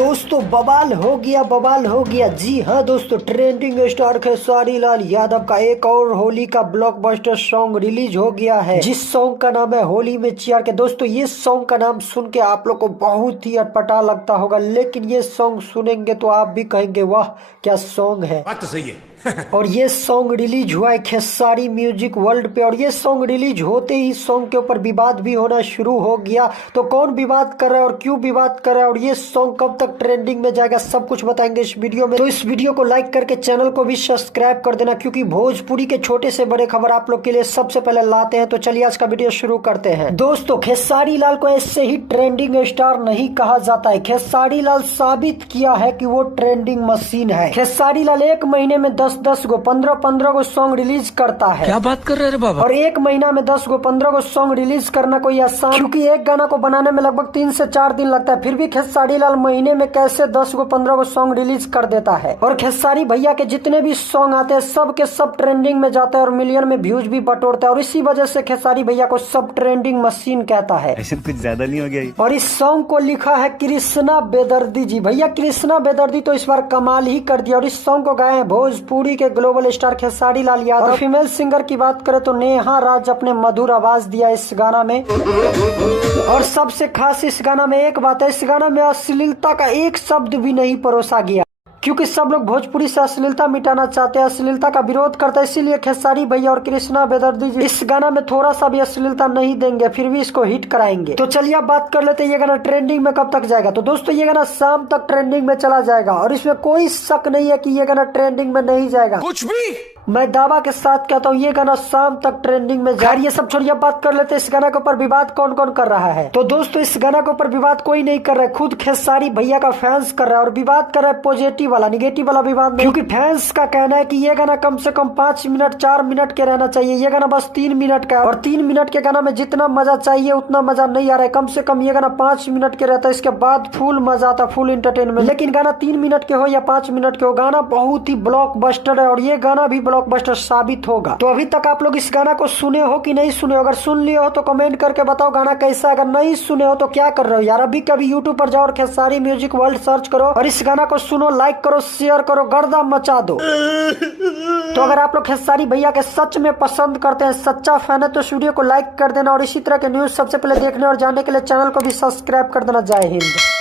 दोस्तों बवाल हो गया। जी हाँ दोस्तों, ट्रेंडिंग स्टार खेसारी लाल यादव का एक और होली का ब्लॉकबस्टर सॉन्ग रिलीज हो गया है, जिस सॉन्ग का नाम है होली में चियार के। दोस्तों ये सॉन्ग का नाम सुन के आप लोग को बहुत ही अटपटा लगता होगा, लेकिन ये सॉन्ग सुनेंगे तो आप भी कहेंगे वाह क्या सॉन्ग है। बात तो सही है। और ये सॉन्ग रिलीज हुआ है खेसारी म्यूजिक वर्ल्ड पे, और ये सॉन्ग रिलीज होते ही सॉन्ग के ऊपर विवाद भी होना शुरू हो गया। तो कौन विवाद कर रहा है और क्यों विवाद कर रहा है और ये सॉन्ग कब तक ट्रेंडिंग में जाएगा, सब कुछ बताएंगे इस वीडियो में। तो इस वीडियो को लाइक करके चैनल को भी सब्सक्राइब कर देना, क्योंकि भोजपुरी के छोटे से बड़े खबर आप लोग के लिए सबसे पहले लाते हैं। तो चलिए आज का वीडियो शुरू करते हैं। दोस्तों खेसारी लाल को ऐसे ही ट्रेंडिंग स्टार नहीं कहा जाता है। खेसारी लाल साबित किया है कि वो ट्रेंडिंग मशीन है। खेसारी लाल एक महीने में 10 गो 15 गो सॉन्ग रिलीज करता है। क्या बात कर रहे हैं बाबा। और एक महीना में 10 गो 15 गो सॉन्ग रिलीज करना कोई आसान, क्योंकि एक गाना को बनाने में लगभग 3 से 4 दिन लगता है। फिर भी खेसारी लाल महीने में कैसे 10 गो 15 गो सॉन्ग रिलीज कर देता है। और खेसारी भैया के जितने भी सॉन्ग आते हैं सब के सब ट्रेंडिंग में जाता है और मिलियन में व्यूज भी बटोरता है। और इसी वजह से खेसारी भैया को सब ट्रेंडिंग मशीन कहता है। ऐसे कुछ ज्यादा नहीं हो गया। और इस सॉन्ग को लिखा है कृष्णा बेदर्दी जी। भैया कृष्णा बेदर्दी तो इस बार कमाल ही कर दिया। और इस सॉन्ग को गाए हैं भोजपुरी के ग्लोबल स्टार खेसारी लाल यादव। और फीमेल सिंगर की बात करें तो नेहा राज अपने मधुर आवाज दिया इस गाना में। और सबसे खास इस गाना में एक बात है, इस गाना में अश्लीलता का एक शब्द भी नहीं परोसा गया, क्योंकि सब लोग भोजपुरी से अश्लीलता मिटाना चाहते हैं, अश्लीलता का विरोध करते हैं। इसीलिए खेसारी भैया और कृष्णा बेदर्दी जी इस गाना में थोड़ा सा भी अश्लीलता नहीं देंगे, फिर भी इसको हिट कराएंगे। तो चलिए अब बात कर लेते हैं ये गाना ट्रेंडिंग में कब तक जाएगा। तो दोस्तों ये गाना शाम तक ट्रेंडिंग में चला जाएगा, और इसमें कोई शक नहीं है कि ये गाना ट्रेंडिंग में नहीं जाएगा। कुछ भी मैं दावा के साथ कहता हूँ ये गाना शाम तक ट्रेंडिंग में जाए। ये सब छोड़िए, बात कर लेते हैं इस गाना के ऊपर विवाद कौन कौन कर रहा है। तो दोस्तों इस गाना के ऊपर विवाद कोई नहीं कर रहा है, खुद खेसारी भैया का फैंस कर रहा है। और विवाद कर रहा है पॉजिटिव वाला, निगेटिव वाला विवाद नहीं, क्योंकि फैंस का कहना है कि ये गाना कम से कम 5 मिनट 4 मिनट के रहना चाहिए। ये गाना बस 3 मिनट का है, और 3 मिनट के गाना में जितना मजा चाहिए उतना मजा नहीं आ रहा है। कम से कम ये गाना 5 मिनट के रहता है, इसके बाद फुल मजा आता, फुल इंटरटेनमेंट। लेकिन गाना 3 मिनट के हो या 5 मिनट के हो, गाना बहुत ही ब्लॉकबस्टर है, और ये गाना भी ब्लॉकबस्टर साबित होगा। तो अभी तक आप लोग इस गाना को सुने हो कि नहीं सुने हो? अगर सुन लिए हो तो कमेंट करके बताओ गाना कैसा है। अगर नहीं सुने हो तो क्या कर रहे हो यार, अभी कभी यूट्यूब पर जाओ और खेसारी म्यूजिक वर्ल्ड सर्च करो और इस गाना को सुनो, लाइक करो, शेयर करो, गर्दा मचा दो। तो अगर आप लोग खेसारी भैया के सच में पसंद करते हैं, सच्चा फैन है, तो इस वीडियो को लाइक कर देना, और इसी तरह के न्यूज सबसे पहले देखने और जानने के लिए चैनल को भी सब्सक्राइब कर देना। जय हिंद।